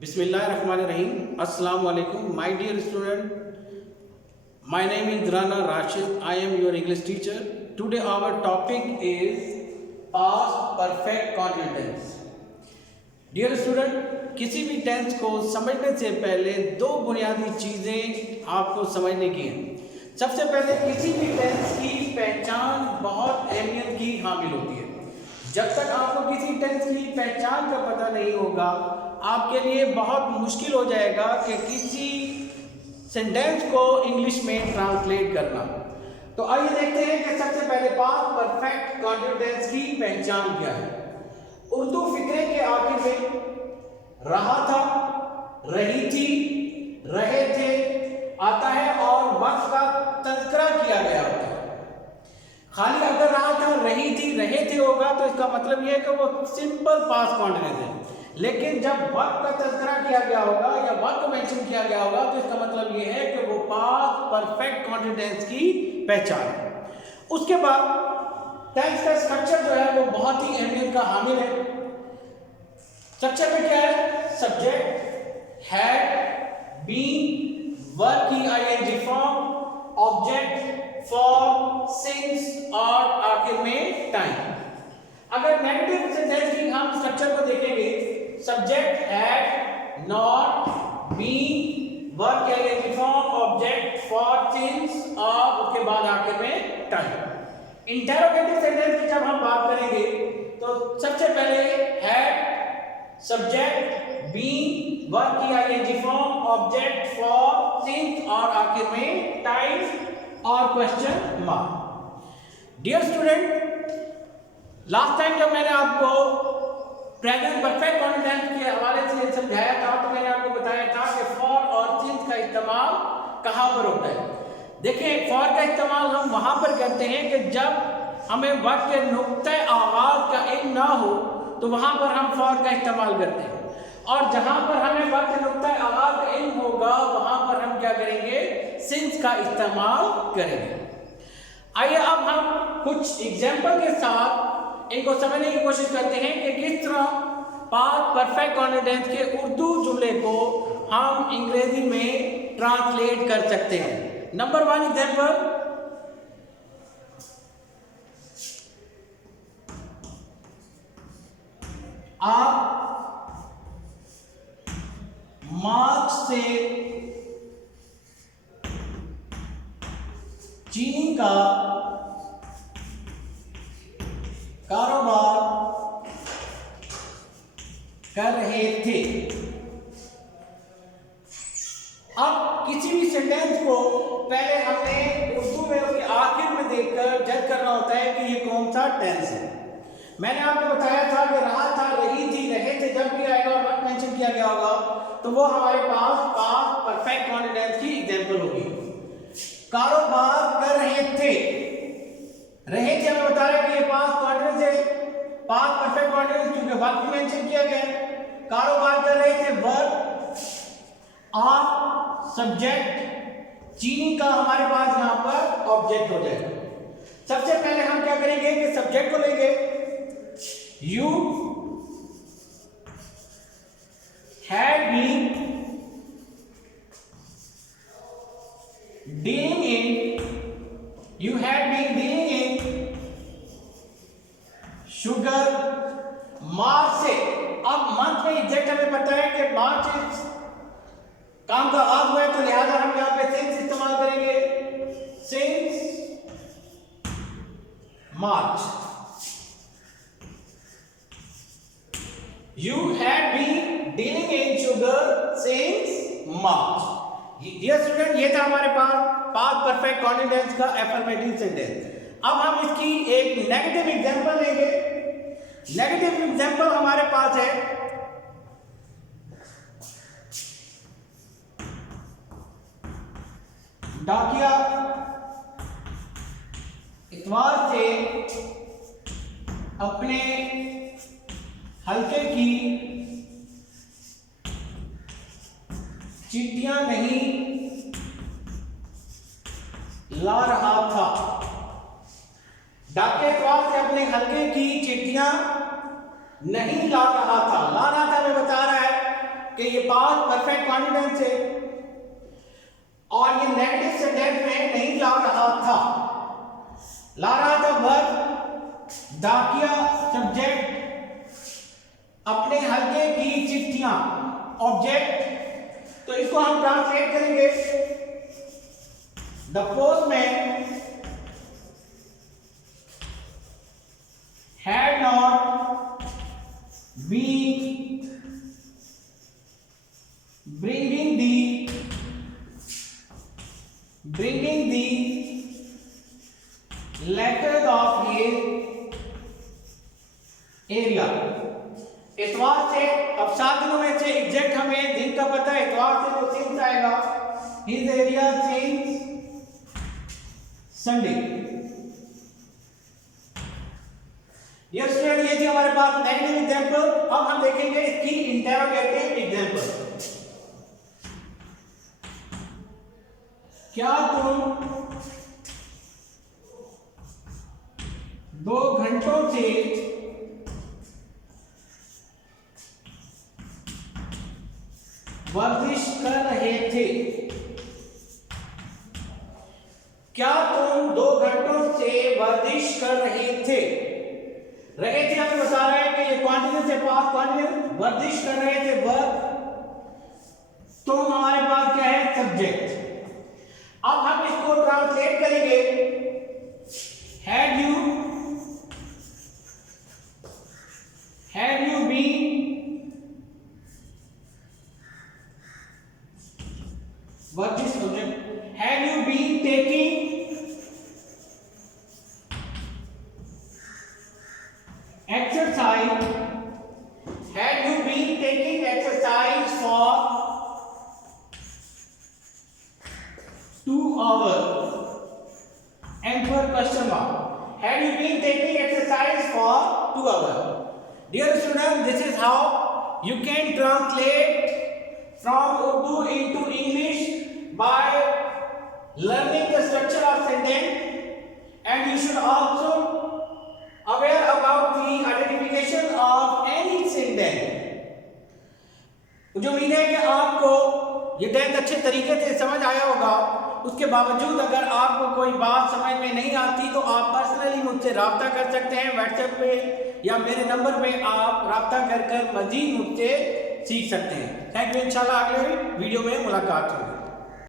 Bismillahirrahmanirrahim. Assalamu alaikum. My dear student, my name is Rana Rashid. I am your English teacher. Today our topic is past perfect continuous tense. Dear student, किसी भी tense को समझने से पहले दो बुनियादी चीज़ें आपको समझने की हैं। सबसे पहले किसी भी टेंस की पहचान बहुत अहमियत की हामिल होती है। जब तक आपको किसी टेंस की पहचान का पता नहीं होगा, आपके लिए बहुत मुश्किल हो जाएगा कि किसी सेंटेंस को इंग्लिश में ट्रांसलेट करना। तो आइए देखते हैं कि सबसे पहले पास्ट परफेक्ट कंटीन्यूअस टेंस की पहचान क्या है। उर्दू फिक्रे के आखिर में रहा था, रही थी, रहे थे आता है और वक्त का तज़किरा किया गया होता है। खाली अगर रहा था, रही थी, रहे थे होगा तो इसका मतलब यह है कि वो सिंपल पास्ट कंटीन्यूअस है। लेकिन जब वक्त का तज़किरा किया गया होगा या वक्त मेंशन किया गया होगा तो इसका मतलब यह है कि वो पास्ट परफेक्ट कंटीन्यूअस टेंस की पहचान है। उसके बाद टेंस का स्ट्रक्चर जो है वो बहुत ही अहमियत का हामिल है। स्ट्रक्चर में क्या है? सब्जेक्ट, हैड, बीन, वर्ब की ING form, object, form, since और आखिर में टाइम। अगर नेगेटिव सेंटेंस की हम स्ट्रक्चर को देखेंगे, subject, had, not, been, verb की ING form, object, for, since और उसके बाद आखिर में टाइम। इंटरोगेटिव सेंटेंस की जब हम बात करेंगे तो सबसे पहले हैड, सब्जेक्ट, बीन, वर्ब की ING form, object, for, since और आखिर में टाइम और question mark. Dear student, last time जब मैंने आपको प्रेजेंट परफेक्ट कंटीन्यूअस टेंस के हवाले से समझाया था तो मैंने आपको बताया था कि फॉर और सिंस का इस्तेमाल कहाँ पर होता है। देखिए, फॉर का इस्तेमाल हम वहां पर करते हैं कि जब हमें वक्त के नुक्ते आगाज का इल्म ना हो तो वहां पर हम फॉर का इस्तेमाल करते हैं, और जहां पर हमें वक्त के नुक्ते आगाज का इल्म होगा वहां पर हम क्या करेंगे? सिंस का इस्तेमाल करेंगे। आइए अब हम कुछ एग्जाम्पल के साथ इनको समझने की कोशिश करते हैं कि किस तरह पास्ट परफेक्ट कंटीन्यूअस टेंस के उर्दू जुमले को हम अंग्रेजी में ट्रांसलेट कर सकते हैं। नंबर 1 एग्जाम्पल, आप मार्च से चीनी का कारोबार कर रहे थे। अब किसी भी सेंटेंस को पहले हमने उर्दू में उसके आखिर में देखकर जज करना होता है कि ये कौन सा टेंस है। मैंने आपको बताया था कि रहा था, रही थी, रहे थे जब भी आएगा और वक्त मेंशन किया गया होगा तो वो हमारे पास पास्ट परफेक्ट कंटीन्यूअस टेंस की एग्जांपल होगी। कारोबार कर रहे थे, रहे थे हमें बता रहा है कि ये पास्ट कंटीन्यूअस है, पास्ट परफेक्ट कंटीन्यूअस क्योंकि वक्त मेंशन किया गया है। कारोबार कर रहे थे, वर्ब, और सब्जेक्ट चीनी का हमारे पास यहाँ पर ऑब्जेक्ट हो जाएगा। सबसे पहले हम क्या करेंगे कि सब्जेक्ट को लेंगे, you had been dealing in, you had been dealing in sugar March से। अब मंथ में एग्जैक्ट हमें पता है कि मार्च से काम का आगाज हुआ है तो लिहाजा हम यहां पे सिंस इस्तेमाल करेंगे, since March. You had been dealing in sugar since March. Dear student, ये था हमारे पास पास्ट परफेक्ट कंटीन्यूअस टेंस का एफर्मेटिव सेंटेंस। अब हम इसकी एक नेगेटिव एग्जांपल लेंगे। नेगेटिव एग्जांपल हमारे पास है, डाकिया इतवार से अपने हल्के की चिट्ठियां नहीं ला रहा था। डाकिया इतवार से अपने हल्के की चिट्ठियां नहीं ला रहा था। ला रहा था हमें बता रहा है कि ये पास्ट परफेक्ट कॉन्टिनेंस है और ये नेगेटिव सेंटेंस में नहीं ला रहा था, ला रहा था वर्ब, डाकिया सब्जेक्ट, अपने हल्के की चिट्ठियां ऑब्जेक्ट। तो इसको हम ट्रांसलेट करेंगे, the postman had not been bringing the letters of his area। इतवार से, अब 7 दिनों में से एग्जैक्ट हमें दिन का पता है, इतवार से तो सिंस आएगा, his area since Sunday। Yes student, ये थी हमारे पास नेगेटिव एग्जांपल। अब हम देखेंगे इसकी इंटरोगेटिव एग्जांपल। क्या तुम 2 घंटों से वर्जिश कर रहे थे? क्या तुम 2 घंटों से वर्जिश कर रहे थे? रहे थे हमें बता रहा है कि ये क्वांटिटी से पास्ट क्वांटिटी, वर्जिश कर रहे थे वर्ब, तो हमारे पास क्या है? सब्जेक्ट। अब हम इसको ट्रांसलेट करेंगे, हैड यू बीन वर्जिश subject, had you been taking exercise, had you been taking exercise for 2 hours? Answer question mark. Had you been taking exercise for 2 hours? Dear students, this is how you can translate from Urdu into English by learning the structure of sentence, and you should also aware about the identification of any sentence। मुझे उम्मीद है कि आपको ये tenth अच्छे तरीके से समझ आया होगा। उसके बावजूद अगर आपको कोई बात समझ में नहीं आती तो आप पर्सनली मुझसे रब्ता कर सकते हैं व्हाट्सएप पे, या मेरे नंबर पे आप रब्ता कर मजीद मुझसे सीख सकते हैं। Thank you. इंशाल्लाह अगले वीडियो में मुलाकात होगी।